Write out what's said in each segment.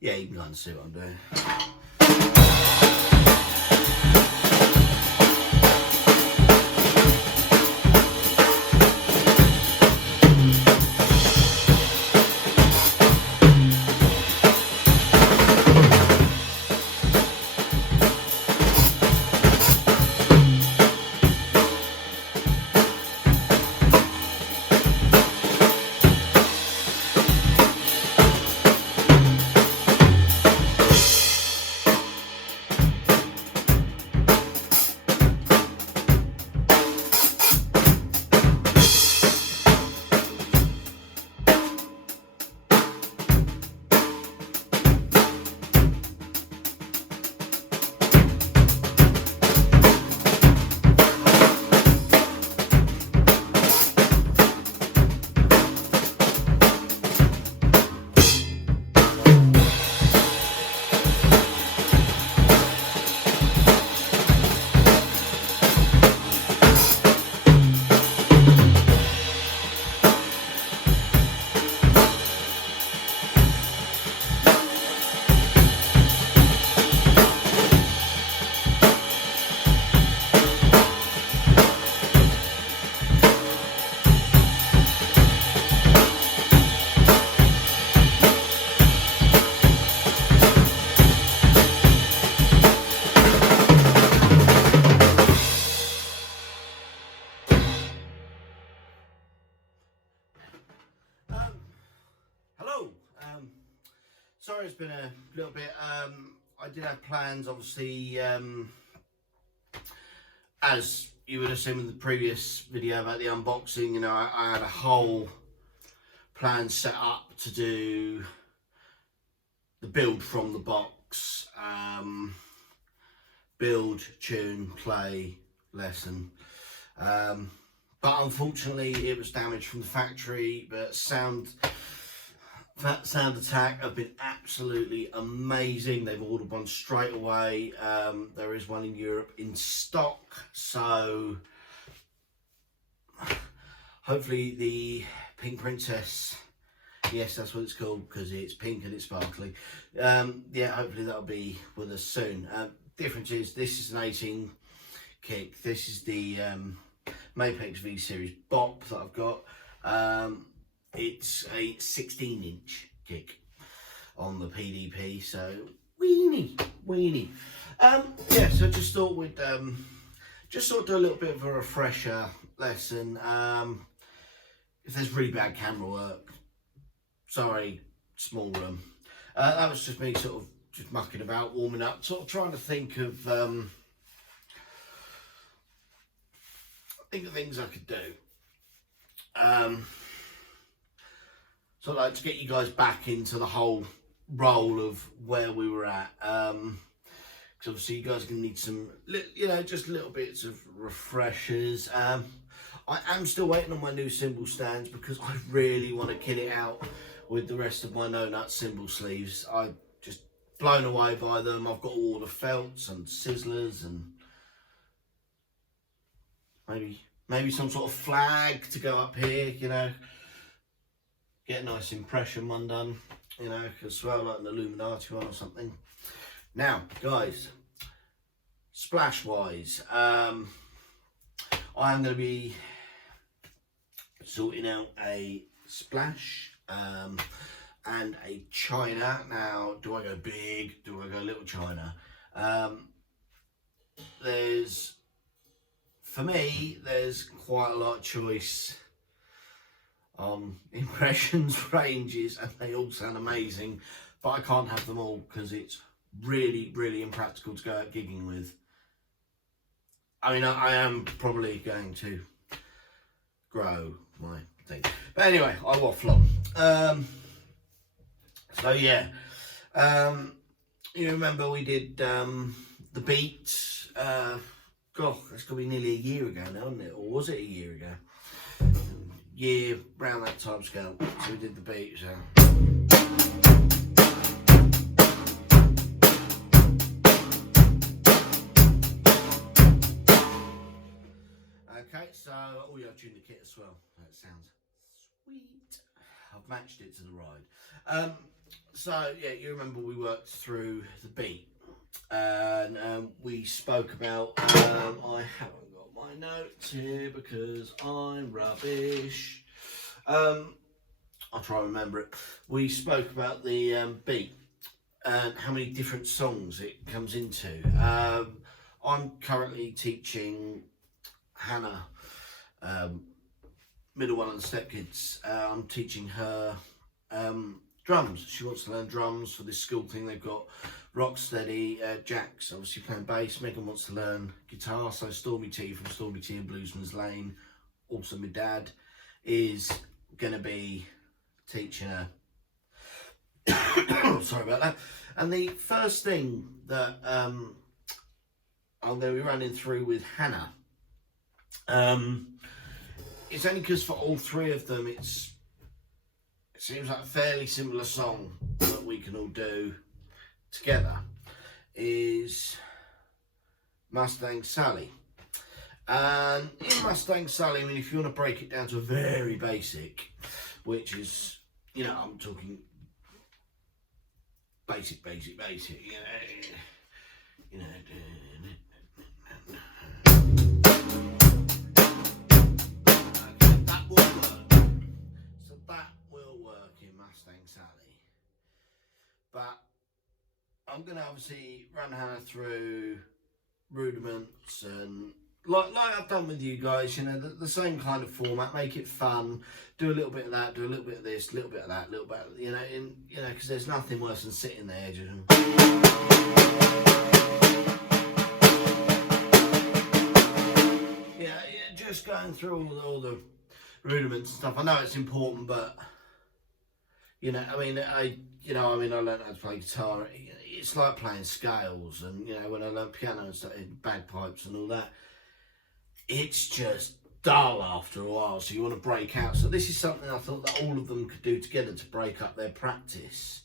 yeah, you can kind of see what I'm doing. Hello. Sorry, it's been a little bit. I did have plans, obviously, as you would have seen in the previous video about the unboxing. You know, I had a whole plan set up to do the build from the box, build, tune, play, lesson. But unfortunately, it was damaged from the factory. But Sound Attack have been absolutely amazing. They've ordered one straight away. There is one in Europe in stock, so hopefully the Pink Princess, yes, that's what it's called because it's pink and it's sparkly. Yeah, hopefully that'll be with us soon. Difference is this is an 18 kick. This is the Mapex V Series Bop that I've got. It's a 16-inch kick on the PDP, so weenie. Yeah, so just thought we'd do a little bit of a refresher lesson. If there's really bad camera work, sorry, small room. That was just me sort of just mucking about, warming up, sort of trying to think of things I could do. So I'd like to get you guys back into the whole role of where we were at. Because obviously you guys are going to need some, you know, just little bits of refreshers. I am still waiting on my new cymbal stands because I really want to kit it out with the rest of my No Nut cymbal sleeves. I'm just blown away by them. I've got all the felts and sizzlers and maybe some sort of flag to go up here, you know. Get a nice impression one done, you know, as well, like an Illuminati one or something. Now, guys, splash wise, I am going to be sorting out a splash and a china. Now, do I go big? Do I go little china? For me, there's quite a lot of choice on impressions, ranges, and they all sound amazing, but I can't have them all because it's really impractical to go out gigging with. I mean, I am probably going to grow my thing, but anyway, I waffle on. So yeah, you remember we did the beat, gosh, that's gonna be nearly a year ago now, isn't it? Or was it a year ago? Year, around that time scale, so we did the beat, so. Okay, so, oh yeah, I've tuned the kit as well, that sounds sweet. I've matched it to the ride. So yeah, you remember we worked through the beat, and we spoke about. I haven't got my notes here because I'm rubbish. I'll try and remember it. We spoke about the beat and how many different songs it comes into. I'm currently teaching Hannah, middle one of the step kids. I'm teaching her drums. She wants to learn drums for this school thing they've got. Rocksteady, Jack's obviously playing bass. Megan wants to learn guitar, so Stormy T from Stormy T and Bluesman's Lane, also my dad, is going to be teaching her. Sorry about that. And the first thing that I'm going to be running through with Hannah, it's only because for all three of them it seems like a fairly similar song that we can all do together, is Mustang Sally. And in Mustang Sally, I mean, if you want to break it down to a very basic, which is, you know, I'm talking basic, you know, okay, that will work. So that will work in Mustang Sally. But I'm going to obviously run Hannah through rudiments and like I've done with you guys, you know, the same kind of format. Make it fun. Do a little bit of that. Do a little bit of this. A little bit of that. A little bit, you know, because there's nothing worse than sitting there just. Yeah, just going through all the rudiments and stuff. I know it's important, but you know, I learned how to play guitar. It's like playing scales, and you know, when I learned piano and stuff, bagpipes and all that, it's just dull after a while. So you want to break out. So this is something I thought that all of them could do together to break up their practice.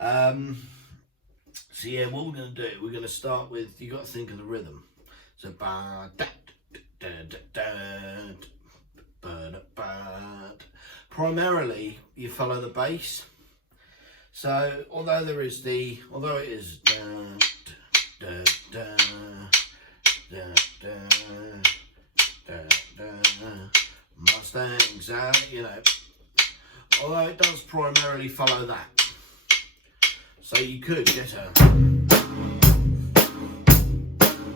So yeah, what we're going to do, we're going to start with, you got to think of the rhythm. So ba da da da da ba da ba. Primarily, you follow the bass. So although it is da da da da da da da Mustangs, you know, although it does primarily follow that. So you could get a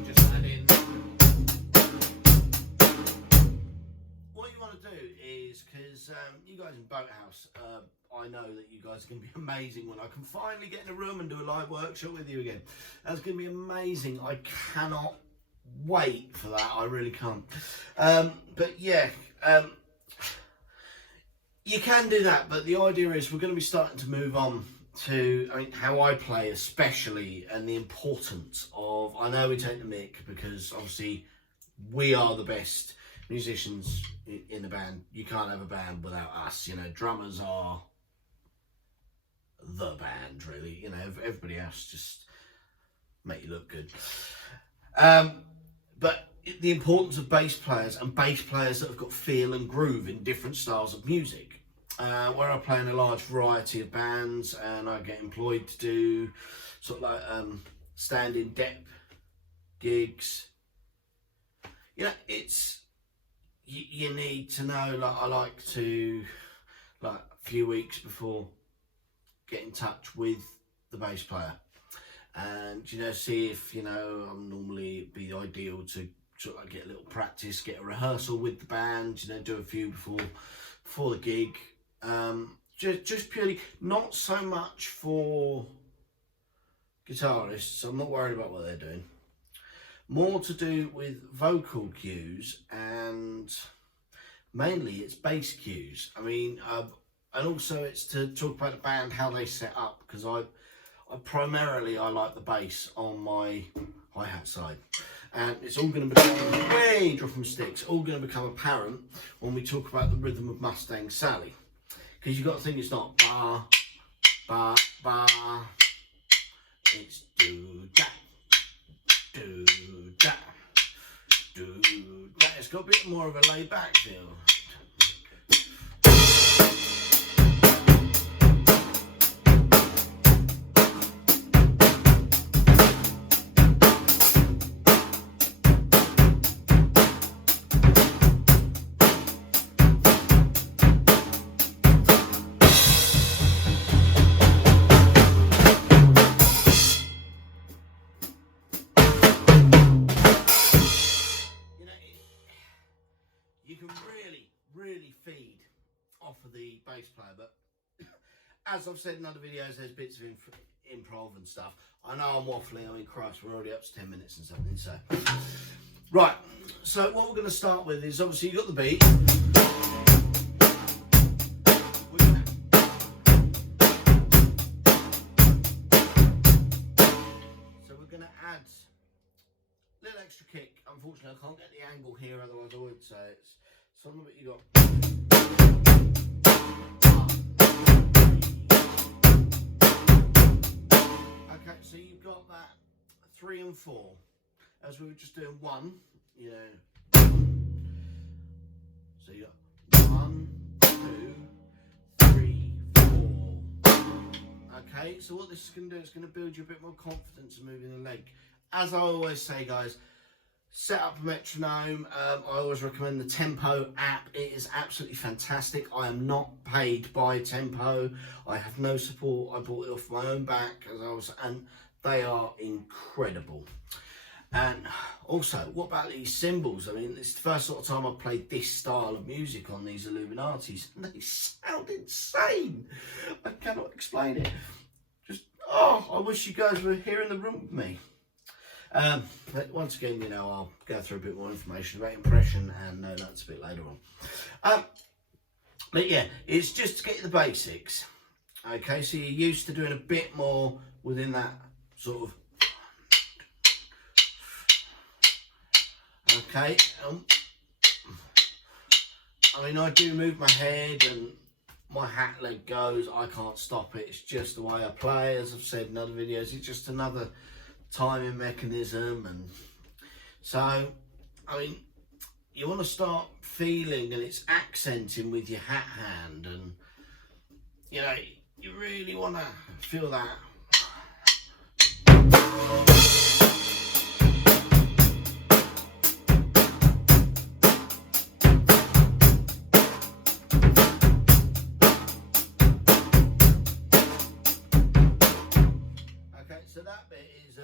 just add in. What you want to do is, because you guys in Boathouse, I know that you guys are going to be amazing when I can finally get in a room and do a live workshop with you again. That's going to be amazing. I cannot wait for that. I really can't. But yeah, you can do that. But the idea is we're going to be starting to move on to, I mean, how I play especially, and the importance of, I know we take the mick because obviously we are the best musicians in the band. You can't have a band without us, you know. Drummers are the band, really, you know. Everybody else just make you look good. But the importance of bass players, and bass players that have got feel and groove in different styles of music. Where I play in a large variety of bands, and I get employed to do sort of like stand-in depth gigs. You know, it's you need to know. Like, I like to, like, a few weeks before, get in touch with the bass player, and you know, see if, you know, normally it'd be ideal to sort of like get a little practice, get a rehearsal with the band, you know, do a few before the gig. Just purely, not so much for guitarists. I'm not worried about what they're doing. More to do with vocal cues, and mainly it's bass cues. I mean, and also it's to talk about the band, how they set up, because I primarily like the bass on my hi-hat side, and it's all going to become way drop from sticks. All going to become apparent when we talk about the rhythm of Mustang Sally, because you've got to think it's not ba ba ba. It's do da do da do da. It's got a bit more of a laid back feel. bass player, but as I've said in other videos, there's bits of improv and stuff. I know I'm waffling. I mean, Christ, we're already up to 10 minutes and something. So, right. So what we're going to start with is obviously you've got the beat. So we're going to add a little extra kick. Unfortunately, I can't get the angle here, otherwise I would. So it's some of it you got. Okay, so you've got that 3 and 4. As we were just doing 1, you know. So you got 1, 2, 3, 4. Okay, so what this is going to do, it's going to build you a bit more confidence in moving the leg. As I always say, guys, set up a metronome. I always recommend the Tempo app. It is absolutely fantastic. I am not paid by Tempo. I have no support. I bought it off my own back, and they are incredible. And also, what about these cymbals? I mean, it's the first sort of time I've played this style of music on these Illuminatis, and they sound insane. I cannot explain it. Just, I wish you guys were here in the room with me. But once again, you know, I'll go through a bit more information about impression, and that's a bit later on. But yeah, it's just to get you the basics. Okay, so you're used to doing a bit more within that sort of. Okay, I mean, I do move my head and my hat leg goes. I can't stop it. It's just the way I play. As I've said in other videos, it's just another timing mechanism. And so, I mean, you want to start feeling, and it's accenting with your hat hand, and you know, you really want to feel that. So that bit is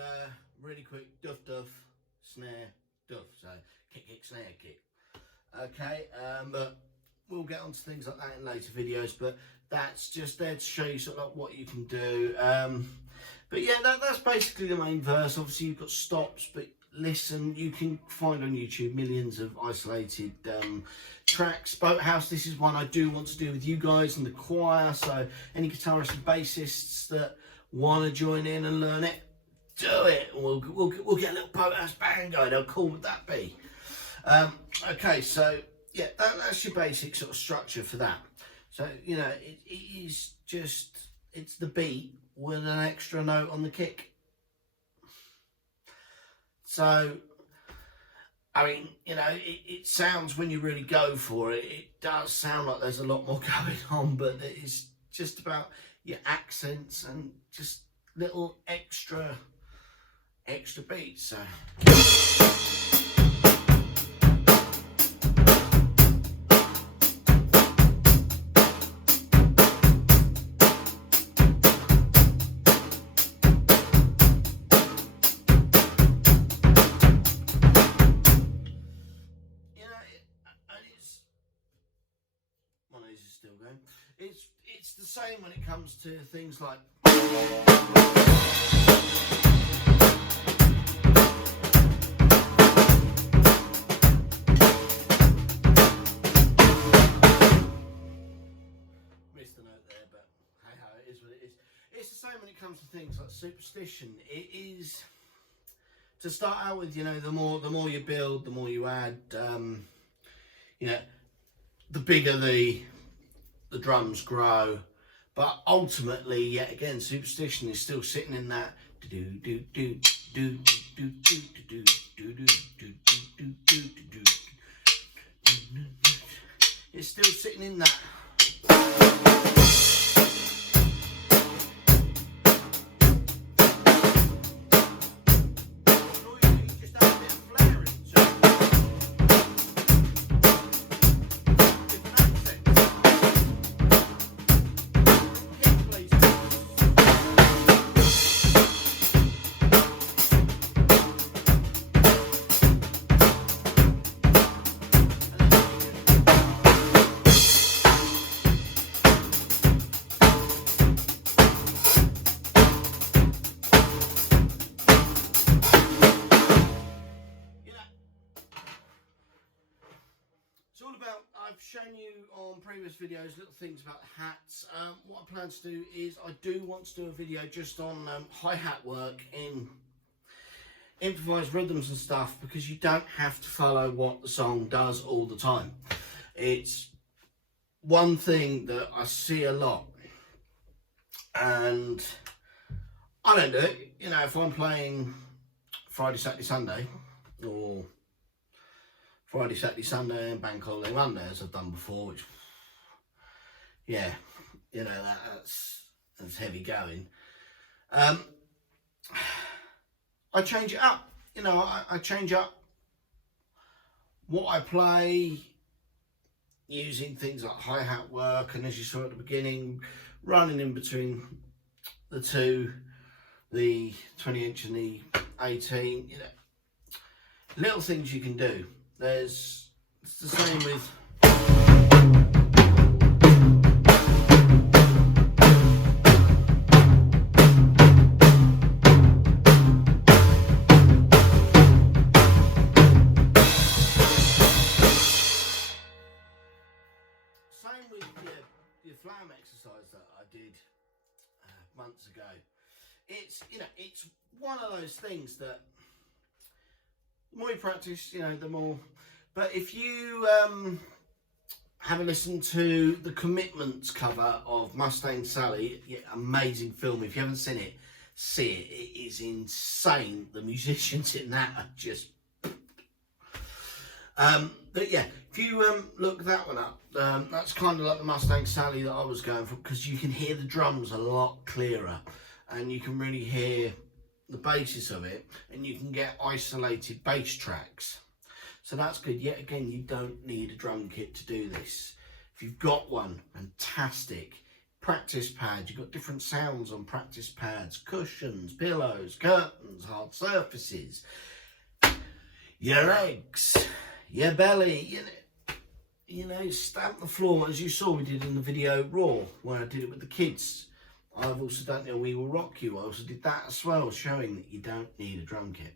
really quick, duff, duff, snare, duff. So kick, kick, snare, kick. Okay, but we'll get onto things like that in later videos. But that's just there to show you sort of like what you can do. But yeah, that's basically the main verse. Obviously, you've got stops, but listen, you can find on YouTube millions of isolated tracks. Boathouse, this is one I do want to do with you guys and the choir. So any guitarists and bassists that want to join in and learn it, do it. We'll get a little Boathouse band going. How cool would that be? Okay, so yeah, that's your basic sort of structure for that. So you know, it is just, it's the beat with an extra note on the kick. So I mean, you know, it sounds, when you really go for it, it does sound like there's a lot more going on, but it's just about your accents and just little extra beats. So still going. It's the same when it comes to things like missed the note there, but hey ho, it is what it is. It's the same when it comes to things like Superstition. It is, to start out with, you know, the more you build, the more you add, you know, the bigger the drums grow, but ultimately, yet again, Superstition is still sitting in that do do do do do do do do do do do do do. It's still sitting in that. shown you on previous videos little things about hats. What I plan to do is I do want to do a video just on hi-hat work in improvised rhythms and stuff, because you don't have to follow what the song does all the time. It's one thing that I see a lot, and I don't do it. You know, if I'm playing Friday, Saturday, Sunday, or Friday, Saturday, Sunday and Bank Holiday Monday, as I've done before, which, yeah, you know, that's heavy going. I change it up, you know, I change up what I play using things like hi-hat work, and as you saw at the beginning, running in between the two, the 20-inch and the 18, you know, little things you can do. It's the same with your flam exercise that I did months ago. It's, you know, it's one of those things that the more you practice, you know, the more. But if you have a listen to the Commitments cover of Mustang Sally, yeah, amazing film. If you haven't seen it, see it. It is insane. The musicians in that are just. But yeah, if you look that one up, that's kind of like the Mustang Sally that I was going for, because you can hear the drums a lot clearer, and you can really hear the basis of it, and you can get isolated bass tracks. So that's good. Yet again, you don't need a drum kit to do this. If you've got one, fantastic. Practice pads, you've got different sounds on practice pads, cushions, pillows, curtains, hard surfaces, your legs, your belly, you know, stamp the floor, as you saw we did in the video Raw, where I did it with the kids. I've also done, you know, We Will Rock You. I also did that as well, showing that you don't need a drum kit.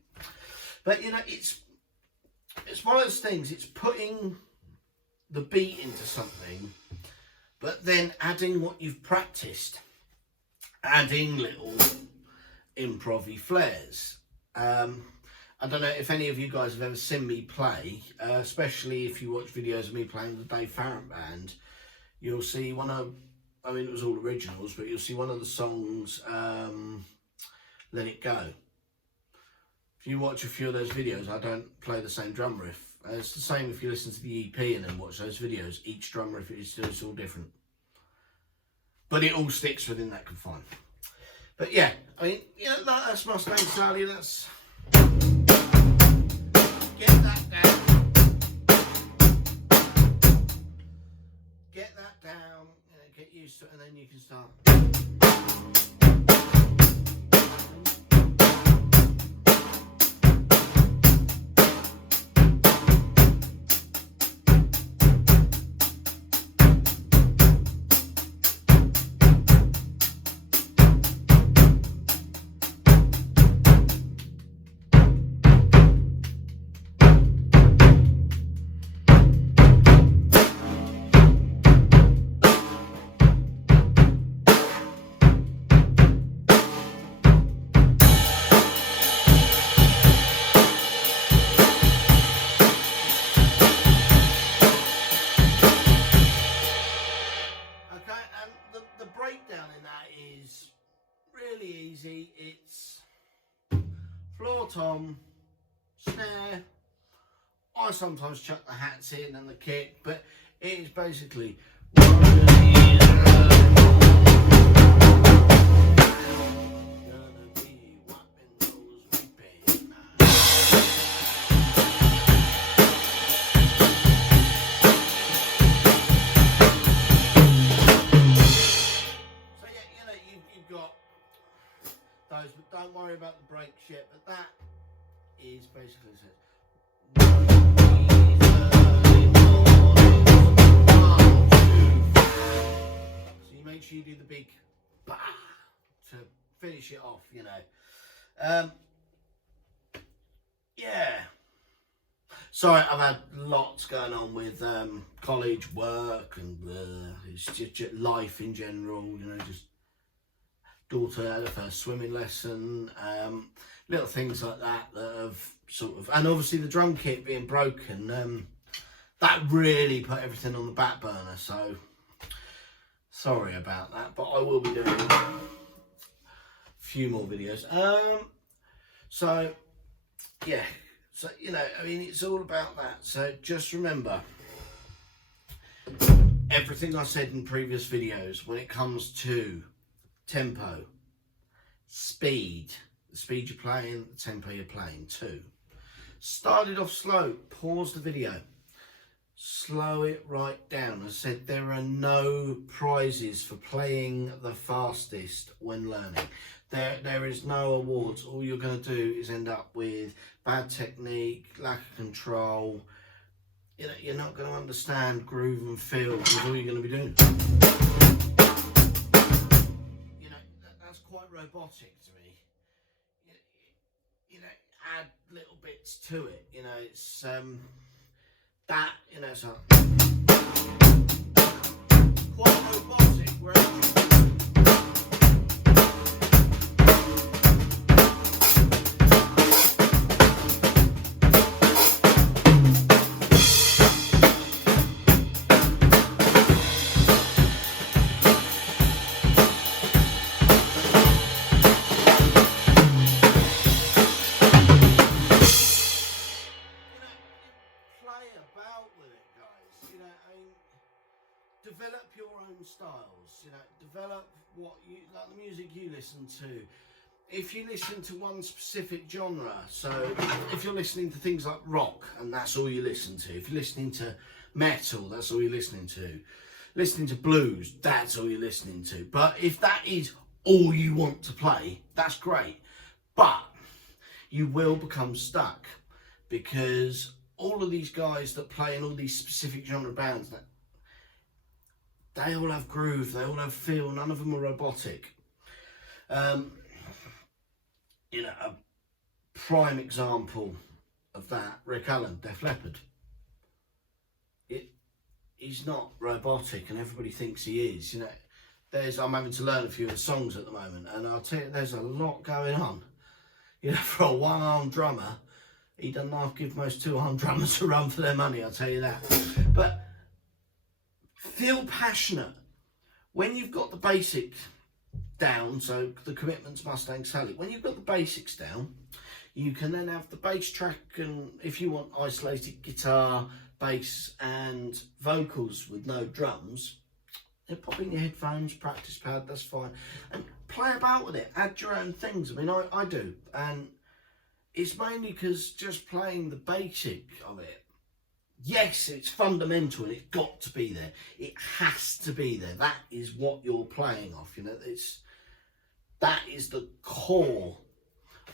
But, you know, it's one of those things, it's putting the beat into something, but then adding what you've practiced, adding little improv-y flares. I don't know if any of you guys have ever seen me play, especially if you watch videos of me playing with the Dave Farrant Band. You'll see one of, I mean, it was all originals, but you'll see one of the songs, Let It Go. If you watch a few of those videos, I don't play the same drum riff. It's the same if you listen to the EP and then watch those videos. Each drum riff is all different. But it all sticks within that confine. But yeah, I mean, you know, that's Mustang Sally, that's... Get that down. Get that down, you know, get used to it, and then you can start. Really easy. It's floor tom, snare. I sometimes chuck the hats in and the kick, but it is basically those, but don't worry about the breaks yet. But that is basically it. So you make sure you do the big bah to finish it off, you know. Yeah. Sorry, I've had lots going on with college, work, and it's just life in general. You know, just daughter had her first swimming lesson, little things like that that have sort of, and obviously the drum kit being broken, that really put everything on the back burner. So sorry about that, but I will be doing a few more videos. So yeah, so you know, I mean, it's all about that. So just remember everything I said in previous videos when it comes to tempo, speed, the speed you're playing, the tempo you're playing too. Started off slow, pause the video, slow it right down. As I said, there are no prizes for playing the fastest when learning. There is no awards. All you're going to do is end up with bad technique, lack of control. You know, you're not going to understand groove and feel, because all you're going to be doing, you know, that's quite robotic to me. You know, add little bits to it. You know, it's that, you know, so quite robotic. Whereas develop your own styles, you know, develop what you like, the music you listen to. If you listen to one specific genre, so if you're listening to things like rock and that's all you listen to, if you're listening to metal, that's all you're listening to blues, that's all you're listening to. But if that is all you want to play, that's great, but you will become stuck, because all of these guys that play in all these specific genre bands, that they all have groove, they all have feel, none of them are robotic. You know, a prime example of that, Rick Allen, Def Leppard. He's not robotic, and everybody thinks he is. You know, I'm having to learn a few of the songs at the moment, and I'll tell you, there's a lot going on. You know, for a one-armed drummer, he doesn't half give most two-armed drummers a run for their money, I'll tell you that. But feel passionate. When you've got the basics down, so the Commitments, Mustang Sally, when you've got the basics down, you can then have the bass track, and if you want isolated guitar, bass and vocals with no drums, then pop in your headphones, practice pad, that's fine, and play about with it, add your own things. I mean, I do, and it's mainly because just playing the basic of it, yes, it's fundamental and it's got to be there. It has to be there. That is what you're playing off. You know, that is the core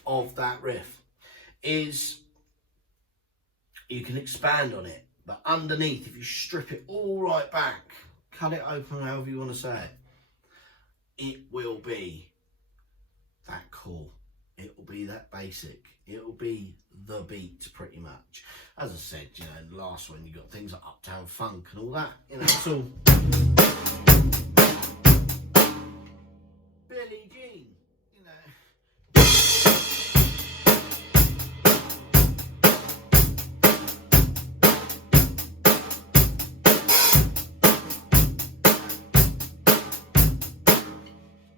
of that riff. Is you can expand on it, but underneath, if you strip it all right back, cut it open, however you want to say it, it will be that core. It will be that basic. It will be the beat, pretty much. As I said, you know, in the last one, you got things like Uptown Funk and all that. You know, it's all Billie Jean. You know,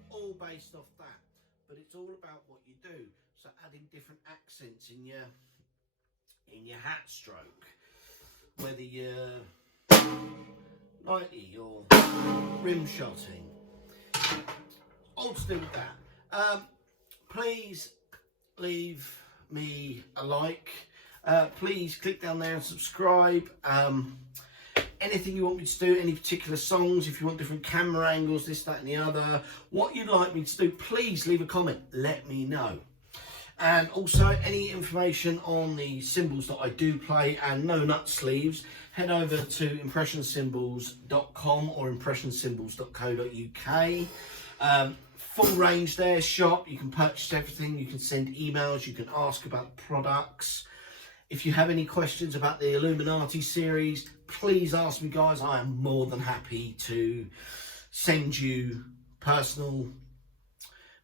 all based off that. But it's all about what you do. So adding different accents in your hat stroke, whether you're 90 or rim shotting, all to do with that. Please leave me a like. Please click down there and subscribe. Anything you want me to do, any particular songs, if you want different camera angles, this, that and the other, what you'd like me to do, please leave a comment, let me know. And also any information on the cymbals that I do play and no nut sleeves, head over to impressioncymbals.com or impressioncymbals.co.uk. Full range there, shop, you can purchase everything, you can send emails, you can ask about products. If you have any questions about the Illuminati series, please ask me, guys. I am more than happy to send you personal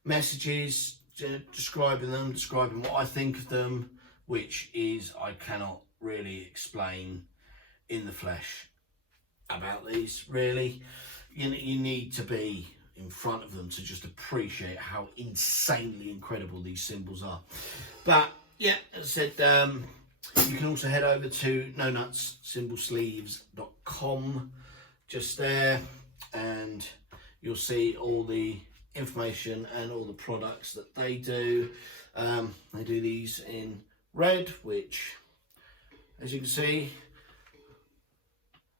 messages describing what I think of them, which is I cannot really explain in the flesh about these, really. You need to be in front of them to just appreciate how insanely incredible these symbols are. But yeah, as I said, you can also head over to nonutsymbolsleeves.com, just there, and you'll see all the information and all the products that they do. They do these in red, which, as you can see,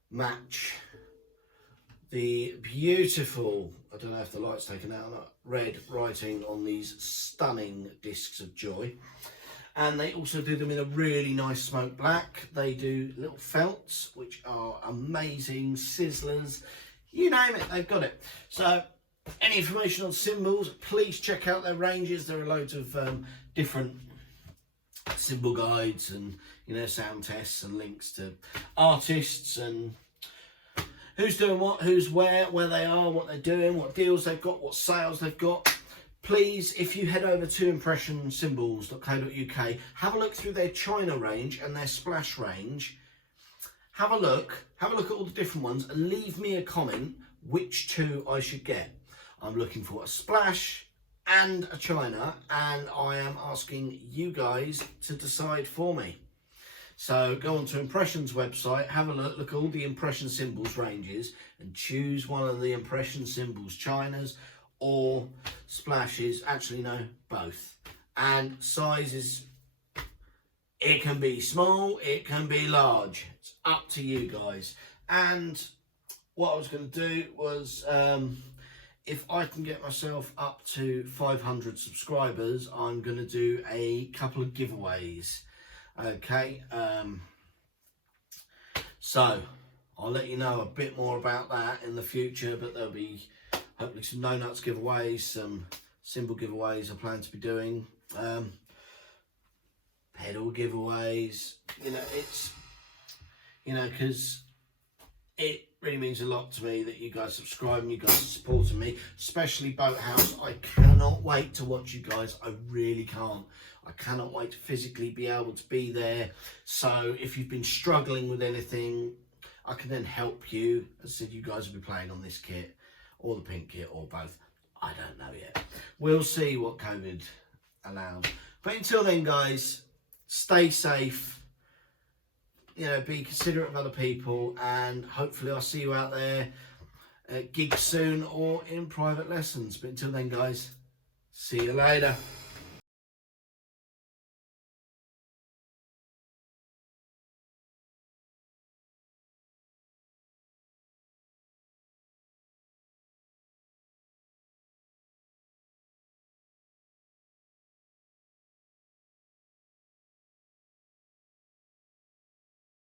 match the beautiful, I don't know if the light's taken out or not, red writing on these stunning discs of joy. And they also do them in a really nice smoke black. They do little felts, which are amazing, sizzlers, you name it, they've got it. So any information on symbols, please check out their ranges. There are loads of different symbol guides and, you know, sound tests and links to artists and who's doing what, who's where they are, what they're doing, what deals they've got, what sales they've got. Please, if you head over to impressionsymbols.co.uk, have a look through their China range and their splash range. Have a look at all the different ones and leave me a comment which two I should get. I'm looking for a splash and a China, and I am asking you guys to decide for me. So go on to Impressions website, have a look at all the Impression Symbols ranges and choose one of the Impression Symbols Chinas or splashes. Actually, no, both. And sizes, it can be small, it can be large. It's up to you guys. And what I was going to do was, if I can get myself up to 500 subscribers, I'm going to do a couple of giveaways. Okay, so I'll let you know a bit more about that in the future, but there'll be hopefully some No Nuts giveaways, some symbol giveaways I plan to be doing, pedal giveaways. You know, it's, you know, because it really means a lot to me that you guys subscribe and you guys are supporting me, especially Boathouse. I cannot wait to watch you guys. I really can't. I cannot wait to physically be able to be there. So if you've been struggling with anything, I can then help you. As I said, you guys will be playing on this kit or the pink kit or both. I don't know yet. We'll see what COVID allows. But until then, guys, stay safe. You know, be considerate of other people, and hopefully I'll see you out there at gigs soon or in private lessons. But until then, guys, see you later.